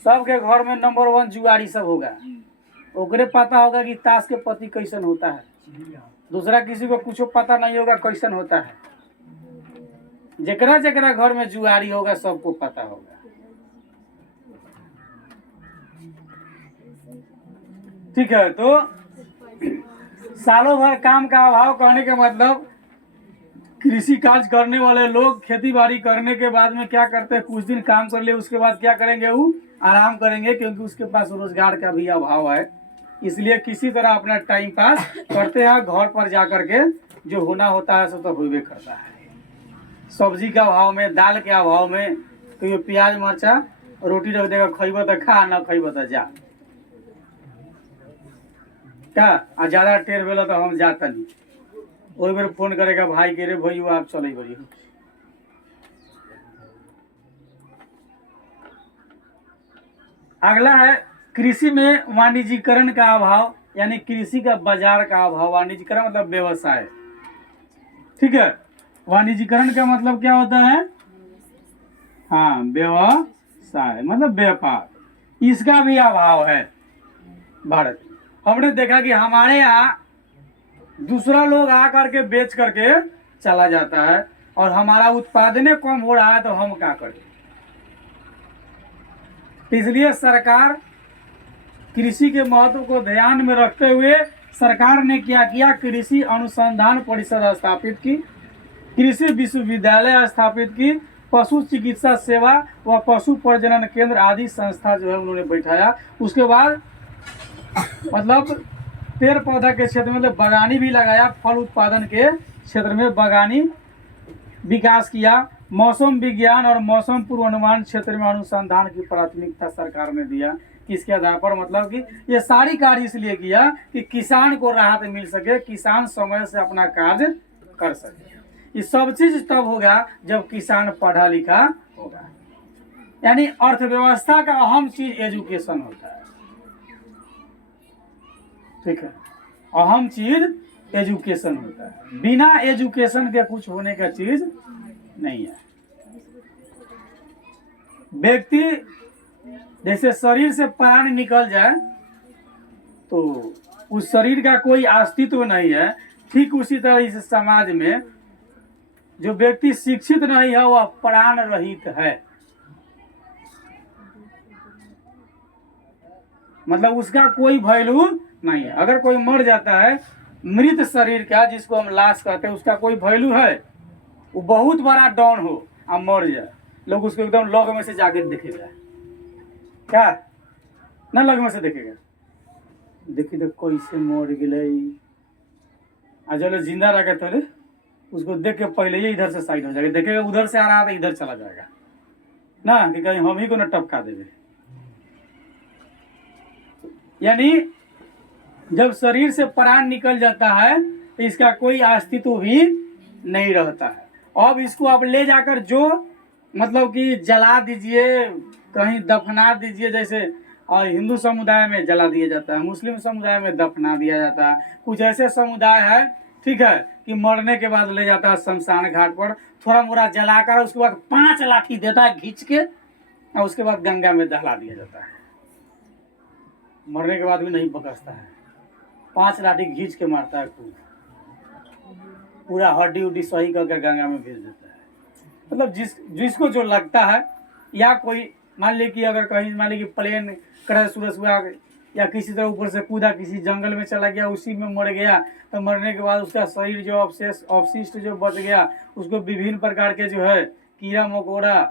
सबके घर में नंबर 1 जुआरी सब होगा, ओकरे पता होगा कि ताश के पति कैसन होता है। दूसरा किसी को कुछ पता नहीं होगा कैसन होता है। जकरा जकरा घर में जुआरी होगा सबको पता होगा। ठीक है, तो सालों भर काम का अभाव कहने के मतलब कृषि कार्य करने वाले लोग खेती बाड़ी करने के बाद में क्या करते हैं? कुछ दिन काम कर ले, उसके बाद क्या करेंगे? वो आराम करेंगे, क्योंकि उसके पास रोजगार का भी अभाव है। इसलिए किसी तरह अपना टाइम पास करते हैं। घर पर जा करके जो होना होता है सो तो होबे करता है। सब्जी के अभाव में, दाल के अभाव में, तो प्याज मरचा रोटी रख देगा, खइब तो खा, ना खइब तो जा। क्या आ ज्यादा टेर भेल तो हम जाता नहीं, वही बेर फोन करेगा भाई के रे भैया आप चले बड़ी। अगला है कृषि में वाणिज्यीकरण का अभाव, यानी कृषि का बाजार का अभाव। वाणिज्यीकरण मतलब व्यवसाय। ठीक है, वाणिज्यीकरण का मतलब क्या होता है? हाँ, व्यवसाय मतलब व्यापार। इसका भी अभाव है भारत में। हमने देखा कि हमारे यहाँ दूसरा लोग आ करके बेच करके चला जाता है और हमारा उत्पादन कम हो रहा है, तो हम क्या करें? इसलिए सरकार कृषि के महत्व को ध्यान में रखते हुए सरकार ने क्या किया? कृषि अनुसंधान परिषद स्थापित की, कृषि विश्वविद्यालय स्थापित की, पशु चिकित्सा सेवा व पशु प्रजनन केंद्र आदि संस्था जो है उन्होंने बैठाया। उसके बाद मतलब पेड़ पौधा के क्षेत्र में मतलब बागानी भी लगाया, फल उत्पादन के क्षेत्र में बागानी विकास किया। मौसम विज्ञान और मौसम पूर्वानुमान क्षेत्र में अनुसंधान की प्राथमिकता सरकार ने दिया। किसके आधार पर? मतलब कि ये सारी कार्य इसलिए किया कि किसान को राहत मिल सके, किसान समय से अपना कार्य कर सके। ये सब चीज तब होगा जब किसान पढ़ा लिखा होगा। यानी अर्थव्यवस्था का अहम चीज एजुकेशन होता है, ठीक है, अहम चीज एजुकेशन होता है। बिना एजुकेशन के कुछ होने का चीज नहीं है। व्यक्ति जैसे शरीर से प्राण निकल जाए तो उस शरीर का कोई अस्तित्व नहीं है, ठीक उसी तरह इस समाज में जो व्यक्ति शिक्षित नहीं है वह प्राण रहित है। मतलब उसका कोई वैल्यू नहीं है। अगर कोई मर जाता है मृत शरीर का, जिसको हम लाश कहते हैं, उसका कोई वैल्यू है? वो बहुत बड़ा डॉन हो और मर जाए, लोग उसको एकदम लग में से जाके देखेगा क्या ना, लग में से देखेगा, देखी तो कैसे मर गई, आ चलो जिंदा रखे तो उसको देख के पहले ही इधर से साइड हो जाएगा, देखेगा उधर से आ रहा है तो इधर चला जाएगा ना, कि कहीं हम ही को ना टपका देंगे। यानी जब शरीर से प्राण निकल जाता है तो इसका कोई अस्तित्व भी नहीं रहता है। अब इसको आप ले जाकर जो मतलब कि जला दीजिए, कहीं दफना दीजिए, जैसे हिंदू समुदाय में जला दिया जाता है, मुस्लिम समुदाय में दफना दिया जाता है, कुछ ऐसे समुदाय है, ठीक है, कि मरने के बाद ले जाता है शमशान घाट पर, थोड़ा मोड़ा जलाकर उसके बाद 5 लाठी देता है खींच के, और उसके बाद गंगा में दहला दिया जाता है। मरने के बाद भी नहीं बकसता है, 5 लाठी खींच के मारता है, खूब पूरा हड्डी उड्डी सही करके गंगा में भेज देता है। मतलब जिसको जो लगता है, या कोई मान ली कि अगर कहीं मान ली कि प्लेन क्रैश सूरज हुआ या किसी तरह ऊपर से कूदा किसी जंगल में चला गया, उसी में मर गया, तो मरने के बाद उसका शरीर जो अवशिष्ट जो बच गया उसको विभिन्न प्रकार के जो है कीड़ा मकोड़ा,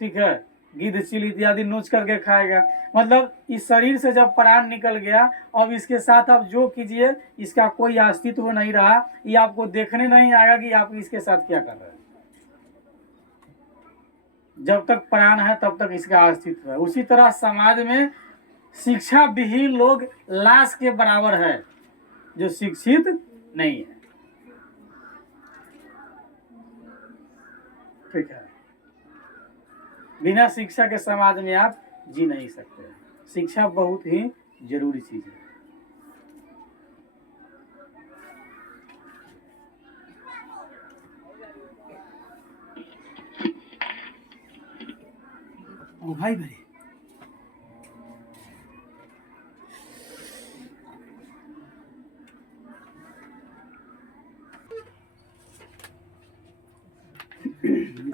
ठीक है, गिद्ध चील इत्यादि नोच करके खाएगा। मतलब इस शरीर से जब प्राण निकल गया, अब इसके साथ आप जो कीजिए इसका कोई अस्तित्व नहीं रहा, ये आपको देखने नहीं आएगा कि आप इसके साथ क्या कर रहे हैं। जब तक प्राण है तब तक इसका अस्तित्व है। उसी तरह समाज में शिक्षा विहीन लोग लाश के बराबर है, जो शिक्षित नहीं है, ठीक है। बिना शिक्षा के समाज में आप जी नहीं सकते। शिक्षा बहुत ही जरूरी चीज है। ओ भाई भाई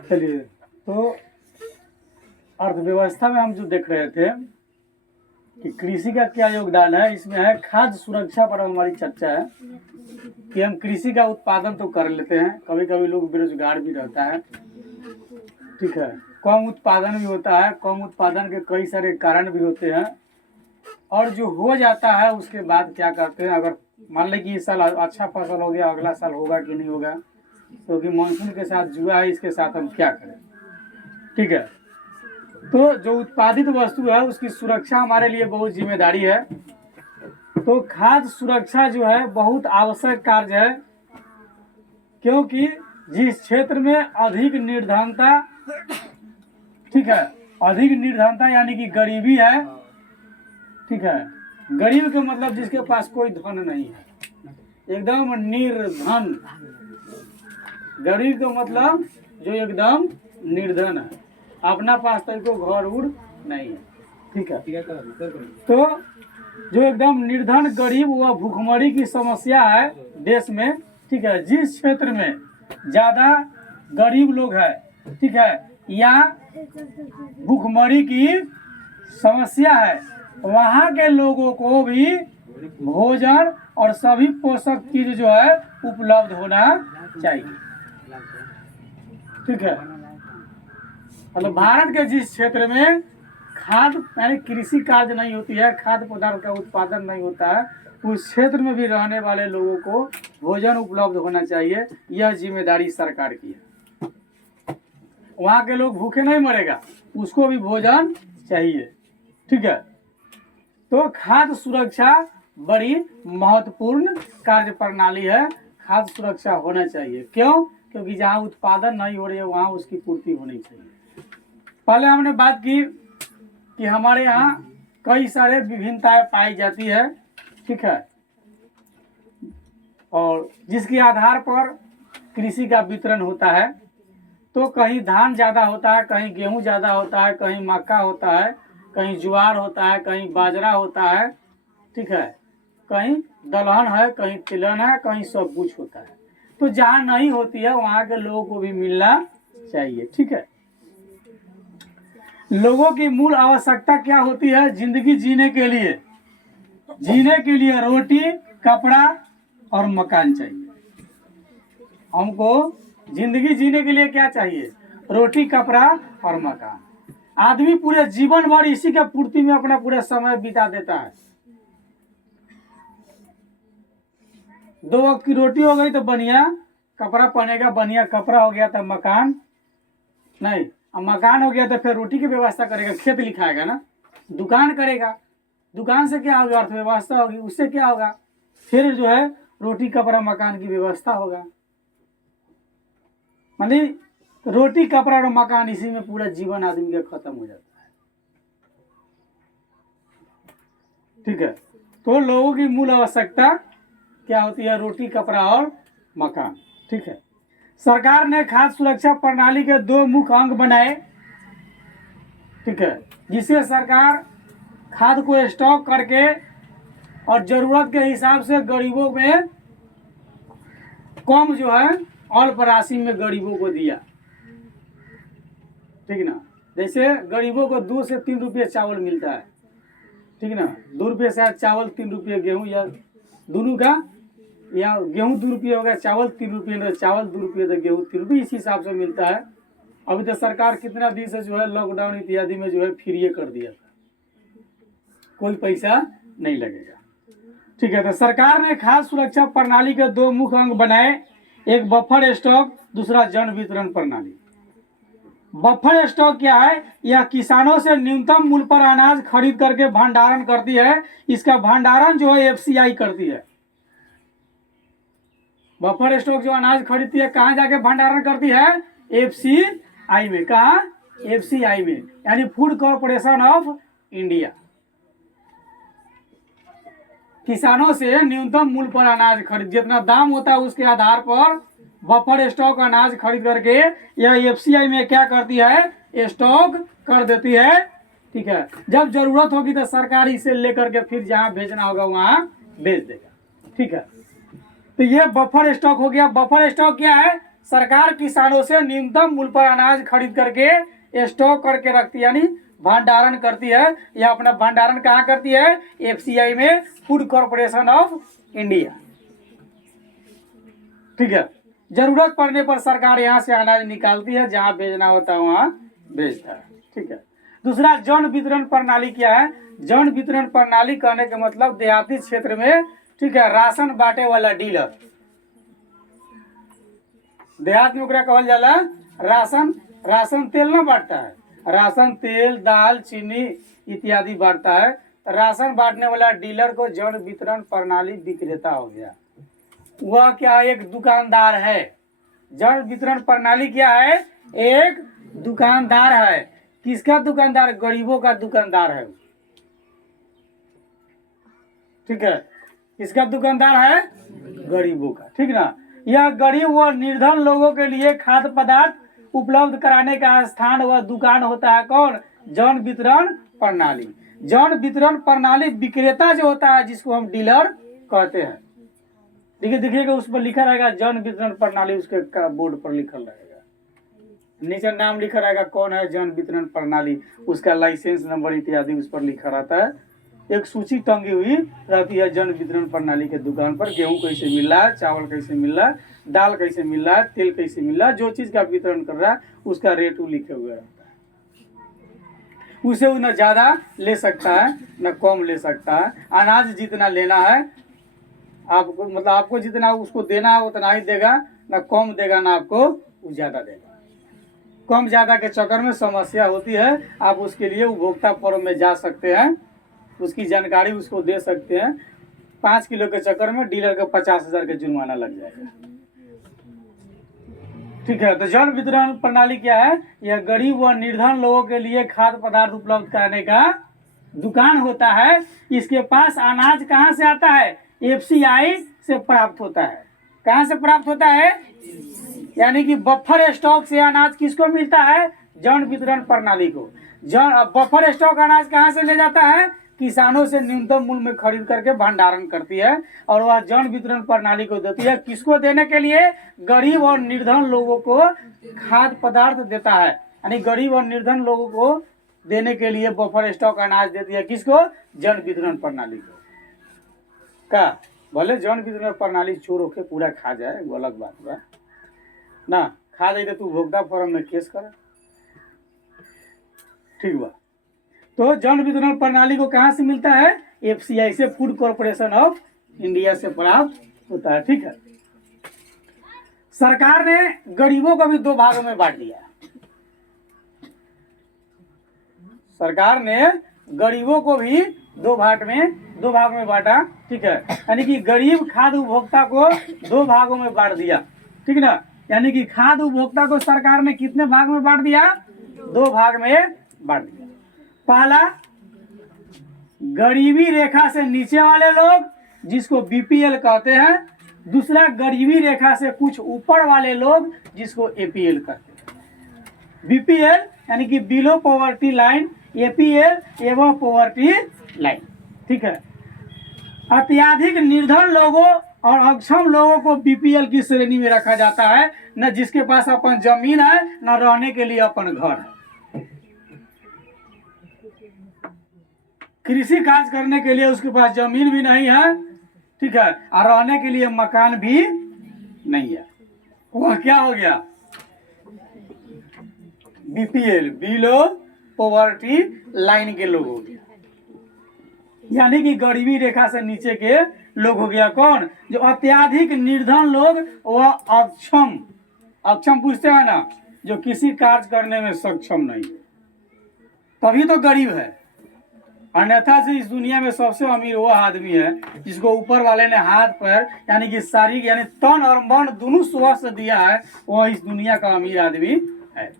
चलिए, तो अर्थव्यवस्था में हम जो देख रहे थे कि कृषि का क्या योगदान है, इसमें है खाद्य सुरक्षा पर हमारी चर्चा है कि हम कृषि का उत्पादन तो कर लेते हैं, कभी कभी लोग बेरोजगार भी रहता है, ठीक है, कम उत्पादन भी होता है, कम उत्पादन के कई सारे कारण भी होते हैं, और जो हो जाता है उसके बाद क्या करते हैं, अगर मान लें कि इस साल अच्छा फसल हो गया, अगला साल होगा कि नहीं होगा, क्योंकि तो मानसून के साथ जुआ है, इसके साथ हम क्या करें, ठीक है। तो जो उत्पादित वस्तु है उसकी सुरक्षा हमारे लिए बहुत जिम्मेदारी है। तो खाद्य सुरक्षा जो है बहुत आवश्यक कार्य है, क्योंकि जिस क्षेत्र में अधिक निर्धनता, ठीक है, अधिक निर्धनता यानी कि गरीबी है, ठीक है, गरीब का मतलब जिसके पास कोई धन नहीं है, एकदम निर्धन, गरीब का मतलब जो एकदम निर्धन है, अपना पास तक को घर उड़ नहीं है, ठीक है। तो जो एकदम निर्धन गरीब, वह भूखमरी की समस्या है देश में, ठीक है। जिस क्षेत्र में ज्यादा गरीब लोग हैं, ठीक है, या भूखमरी की समस्या है, वहाँ के लोगों को भी भोजन और सभी पोषक चीज जो है उपलब्ध होना चाहिए, ठीक है। मतलब भारत के जिस क्षेत्र में खाद्य यानी कृषि कार्य नहीं होती है, खाद्य पदार्थ का उत्पादन नहीं होता है, उस क्षेत्र में भी रहने वाले लोगों को भोजन उपलब्ध होना चाहिए। यह जिम्मेदारी सरकार की है। वहाँ के लोग भूखे नहीं मरेगा, उसको भी भोजन चाहिए, ठीक है। तो खाद्य सुरक्षा बड़ी महत्वपूर्ण कार्य प्रणाली है। खाद्य सुरक्षा होना चाहिए। क्यों? क्योंकि जहाँ उत्पादन नहीं हो रही है वहाँ उसकी पूर्ति होनी चाहिए। पहले हमने बात की कि हमारे यहाँ कई सारे विभिन्नताएं पाई जाती है, ठीक है, और जिसके आधार पर कृषि का वितरण होता है। तो कहीं धान ज़्यादा होता है, कहीं गेहूँ ज़्यादा होता है, कहीं मक्का होता है, कहीं ज्वार होता है, कहीं बाजरा होता है, ठीक है, कहीं दलहन है, कहीं तिलहन है, कहीं सब कुछ होता है। तो जहाँ नहीं होती है वहाँ के लोगों को भी मिलना चाहिए, ठीक है। लोगों की मूल आवश्यकता क्या होती है? जिंदगी जीने के लिए, रोटी, कपड़ा और मकान चाहिए। हमको जिंदगी जीने के लिए क्या चाहिए? रोटी, कपड़ा और मकान। आदमी पूरे जीवन भर इसी के पूर्ति में अपना पूरा समय बिता देता है। 2 वक्त की रोटी हो गई तो बढ़िया कपड़ा पहनेगा, बढ़िया कपड़ा हो गया तो मकान नहीं, अब मकान हो गया तो फिर रोटी की व्यवस्था करेगा, खेत लिखाएगा ना, दुकान करेगा, दुकान से क्या होगा? अर्थव्यवस्था होगी, उससे क्या होगा? फिर जो है रोटी, कपड़ा, मकान की व्यवस्था होगा। मतलब रोटी, कपड़ा और मकान, इसी में पूरा जीवन आदमी का खत्म हो जाता है, ठीक है। तो लोगों की मूल आवश्यकता क्या होती है? रोटी, कपड़ा और मकान, ठीक है। सरकार ने खाद्य सुरक्षा प्रणाली के 2 मुख्य अंग बनाए, ठीक है, जिससे सरकार खाद्य को स्टॉक करके और जरूरत के हिसाब से गरीबों में कम जो है अल्प राशि में गरीबों को दिया, ठीक ना। जैसे गरीबों को 2 से 3 रुपये चावल मिलता है, ठीक ना, 2 रुपये शायद चावल, 3 रुपये गेहूँ, या दोनों का, या गेहूँ 2 रुपये हो गया, चावल 3 रुपये, तो चावल 2 रुपये तो गेहूँ 3 रुपये, इस हिसाब से मिलता है। अभी तो सरकार कितना दिन से जो है लॉकडाउन इत्यादि में जो है फ्री कर दिया था, कोई पैसा नहीं लगेगा, ठीक है। तो सरकार ने खाद्य सुरक्षा प्रणाली के 2 मुख्य अंग बनाए, एक बफर स्टॉक, दूसरा जन वितरण प्रणाली। बफर स्टॉक क्या है? यह किसानों से न्यूनतम मूल्य पर अनाज खरीद करके भंडारण करती है। इसका भंडारण जो है एफसीआई करती है। बफर स्टॉक जो अनाज खरीदती है कहाँ जाके भंडारण करती है? एफसीआई में। कहाँ? एफसीआई में, यानी फूड कॉर्पोरेशन ऑफ इंडिया। किसानों से न्यूनतम मूल्य पर अनाज खरीद, जितना दाम होता है उसके आधार पर बफर स्टॉक अनाज खरीद करके यह एफसीआई में क्या करती है? स्टॉक कर देती है, ठीक है। जब जरूरत होगी तो सरकार इसे लेकर के फिर जहाँ भेजना होगा वहाँ भेज देगा, ठीक है। तो ये बफर स्टॉक हो गया। बफर स्टॉक क्या है? सरकार किसानों से न्यूनतम मूल्य पर अनाज खरीद करके स्टॉक करके रखती है, यानी भंडारण करती है। या अपना भंडारण कहाँ करती है? एफसीआई में, फूड कॉर्पोरेशन ऑफ इंडिया, ठीक है। जरूरत पड़ने पर सरकार यहाँ से अनाज निकालती है, जहाँ भेजना होता है वहाँ भेजता है, ठीक है। दूसरा जन वितरण प्रणाली क्या है? जन वितरण प्रणाली कहने का मतलब देहाती क्षेत्र में, ठीक है, राशन बांटे वाला डीलर। देहात में ओकरा कहल जाला राशन। राशन तेल ना बांटता है, राशन तेल, दाल, चीनी इत्यादि बांटता है। राशन बांटने वाला डीलर को जन वितरण प्रणाली विक्रेता हो गया। वह क्या? एक दुकानदार है। जन वितरण प्रणाली क्या है? एक दुकानदार है। किसका दुकानदार? गरीबों का दुकानदार है, ठीक है। किसका दुकानदार है? गरीबों का, ठीक ना। यह गरीब व निर्धन लोगों के लिए खाद्य पदार्थ उपलब्ध कराने का स्थान व दुकान होता है। कौन? जन वितरण प्रणाली। जन वितरण प्रणाली विक्रेता जो होता है, जिसको हम डीलर कहते हैं। देखिएगा उस पर लिखा रहेगा जन वितरण प्रणाली, उसके बोर्ड पर लिखा रहेगा, नीचे नाम लिखा रहेगा कौन है जन वितरण प्रणाली, उसका लाइसेंस नंबर इत्यादि उस पर लिखा रहता है। एक सूची टंगी हुई रहती है जन वितरण प्रणाली के दुकान पर। गेहूं कैसे मिल रहा है, चावल कैसे मिल रहा है, दाल कैसे मिल रहा है, तेल कैसे मिल रहा है, जो चीज का वितरण कर रहा है उसका रेट लिखे हुए रहता है। उसे वो न ज्यादा ले सकता है न कम ले सकता है। अनाज जितना लेना है आपको, मतलब आपको जितना उसको देना है उतना ही देगा, ना कम देगा ना आपको वो ज्यादा देगा। कम ज्यादा के चक्कर में समस्या होती है। आप उसके लिए उपभोक्ता फोरम में जा सकते हैं, उसकी जानकारी उसको दे सकते हैं। 5 किलो के चक्कर में डीलर का 50,000 का जुर्माना लग जाएगा। ठीक है, तो जन वितरण प्रणाली क्या है? यह गरीब व निर्धन लोगों के लिए खाद्य पदार्थ उपलब्ध कराने का दुकान होता है। इसके पास अनाज कहाँ से आता है? एफसीआई से प्राप्त होता है। कहाँ से प्राप्त होता है? यानी कि बफर स्टॉक से अनाज किसको मिलता है? जन वितरण प्रणाली को। बफर स्टॉक अनाज कहाँ से ले जाता है? किसानों से न्यूनतम मूल्य में खरीद करके भंडारण करती है और वह जन वितरण प्रणाली को देती है। किसको देने के लिए? गरीब और निर्धन लोगों को खाद्य पदार्थ देता है। यानी गरीब और निर्धन लोगों को देने के लिए बफर स्टॉक अनाज देती है। किसको? जन वितरण प्रणाली को। का भले जन वितरण प्रणाली चोर होके पूरा खा जाए, वो अलग बात बा ना। खा जाए तो उपभोक्ता फोरम में केस कर। ठीक बा। तो जन वितरण प्रणाली को कहाँ से मिलता है? एफसीआई से, फूड कॉर्पोरेशन ऑफ इंडिया से प्राप्त होता है। ठीक है। सरकार ने गरीबों को भी 2 भागों में बांट दिया। सरकार ने गरीबों को भी 2 भाग में बांटा। ठीक है, यानी कि गरीब खाद्य उपभोक्ता को 2 भागों में बांट दिया। ठीक ना। यानी कि खाद्य उपभोक्ता को सरकार ने कितने भाग में बांट दिया? 2 भाग में बांट दिया। पहला, गरीबी रेखा से नीचे वाले लोग, जिसको बीपीएल कहते हैं। दूसरा, गरीबी रेखा से कुछ ऊपर वाले लोग, जिसको एपीएल कहते हैं। बीपीएल यानी कि बिलो पॉवर्टी लाइन, एपीएल एवं पॉवर्टी लाइन। ठीक है। अत्याधिक निर्धन लोगों और अक्षम लोगों को बीपीएल की श्रेणी में रखा जाता है। न जिसके पास अपन जमीन है, न रहने के लिए अपन घर है। कृषि कार्य करने के लिए उसके पास जमीन भी नहीं है। ठीक है, और रहने के लिए मकान भी नहीं है। वह क्या हो गया? बीपीएल, बिलो पॉवर्टी लाइन के लोग हो गया। यानी कि गरीबी रेखा से नीचे के लोग हो गया। कौन? जो अत्याधिक निर्धन लोग व अक्षम। अक्षम पूछते हैं ना, जो किसी कार्य करने में सक्षम नहीं है, तभी तो गरीब है। अन्यथा से इस दुनिया में सबसे अमीर वो आदमी है जिसको ऊपर वाले ने हाथ पैर यानी कि शारीरिक यानी तन और मन दोनों स्वस्थ दिया है, वो इस दुनिया का अमीर आदमी है।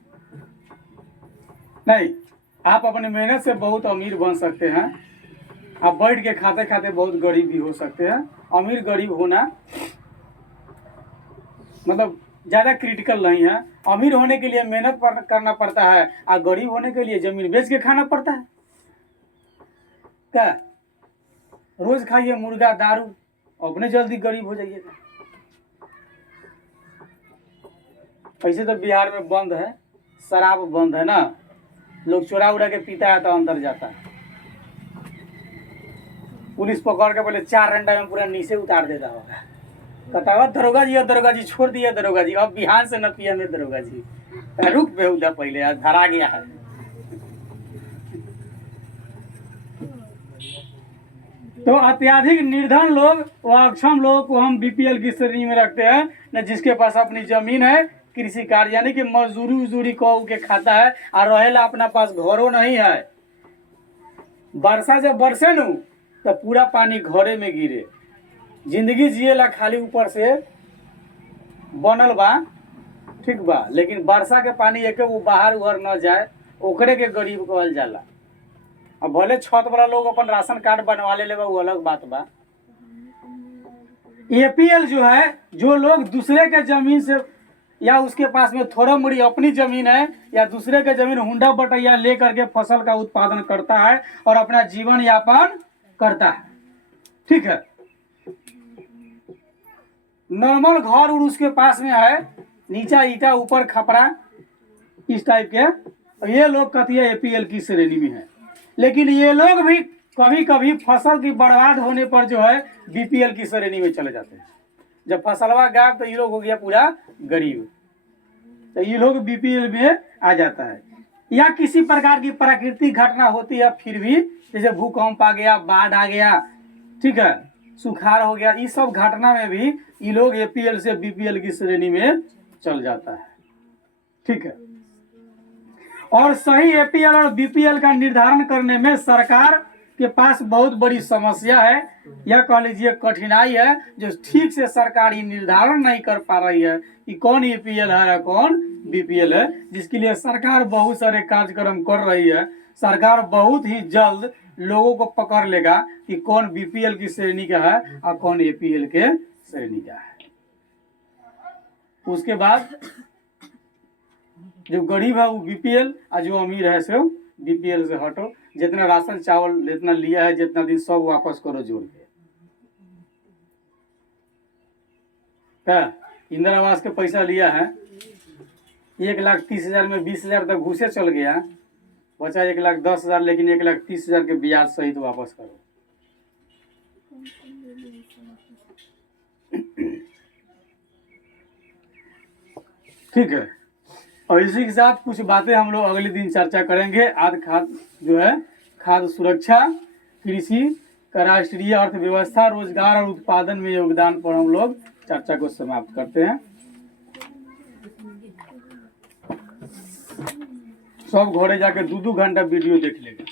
नहीं, आप अपने मेहनत से बहुत अमीर बन सकते हैं। आप बैठ के खाते खाते बहुत गरीब भी हो सकते हैं। अमीर गरीब होना मतलब ज़्यादा क्रिटिकल नहीं है। अमीर होने के लिए मेहनत करना पड़ता है और गरीब होने के लिए जमीन बेच के खाना पड़ता है। क्या रोज खाइए मुर्गा दारू, अपने जल्दी गरीब हो जाइएगा। ऐसे तो बिहार में बंद है, शराब बंद है ना, लोग चोरा उड़ा के पीता है तो अंदर जाता है। पुलिस पकड़ के पहले 4 घंटा में पूरा नीचे उतार देता होगा। कहता होगा दरोगा जी छोड़ दिए दरोगा जी, अब बिहार से न पिया में दरोगा जी। रुक बेहुदा पहले, आज धरा गया है। तो अत्याधिक निर्धन लोग व अक्षम लोगों को हम बीपीएल की श्रेणी में रखते हैं। न जिसके पास अपनी जमीन है, कृषि कार्य यानी कि मजदूरी उजूरी कौ के खाता है और रहेला अपना पास घरों नहीं है। वर्षा जब बरसे नु तो पूरा पानी घरे में गिरे, जिंदगी जिएला खाली ऊपर से बनल बा। ठीक बा, लेकिन वर्षा के पानी एक वो बाहर उहर न जाए, ओकरे के गरीब कहल जाला। अब भले छत वाला लोग अपन राशन कार्ड बनवा ले वो अलग बात बा। एपीएल जो है, जो लोग दूसरे के जमीन से या उसके पास में थोड़ा मोड़ी अपनी जमीन है या दूसरे के जमीन हुंडा बटैया ले करके फसल का उत्पादन करता है और अपना जीवन यापन करता है। ठीक है। नॉर्मल घर और उसके पास में है, नीचा ईटा ऊपर खपरा, इस टाइप के, ये लोग कहती है एपीएल की श्रेणी में है। लेकिन ये लोग भी कभी कभी फसल की बर्बाद होने पर जो है बीपीएल की श्रेणी में चले जाते हैं। जब फसलवा गायब तो ये लोग हो गया पूरा गरीब, तो ये लोग बीपीएल में आ जाता है। या किसी प्रकार की प्राकृतिक घटना होती है, फिर भी जैसे भूकंप आ गया, बाढ़ आ गया, ठीक है, सुखाड़ हो गया, इस सब घटना में भी ये लोग एपीएल से बीपीएल की श्रेणी में चल जाता है। ठीक है। और सही एपीएल और बीपीएल का निर्धारण करने में सरकार के पास बहुत बड़ी समस्या है, यह कह लीजिए कठिनाई है, जो ठीक से सरकार ये निर्धारण नहीं कर पा रही है कि कौन एपीएल है या कौन बीपीएल है, जिसके लिए सरकार बहुत सारे कार्यक्रम कर रही है। सरकार बहुत ही जल्द लोगों को पकड़ लेगा कि कौन बीपीएल की श्रेणी का है और कौन एपीएल के श्रेणी का है। उसके बाद जो गरीब है वो बीपीएल और जो अमीर है सो बीपीएल से हटो। जितना राशन चावल जितना लिया है जितना दिन सब वापस करो जोड़ के। क्या इंदिरा आवास के पैसा लिया है 1,30,000 में 20,000 तक घुसे चल गया, बचा 1,10,000, लेकिन 1,30,000 के ब्याज सहित वापस करो। ठीक है, और इसी के साथ कुछ बातें हम लोग अगले दिन चर्चा करेंगे। आज जो है खाद्य सुरक्षा, कृषि का राष्ट्रीय अर्थव्यवस्था, रोजगार और उत्पादन में योगदान पर हम लोग चर्चा को समाप्त करते हैं। सब घरे जाके 2-2 घंटा वीडियो देख लेंगे।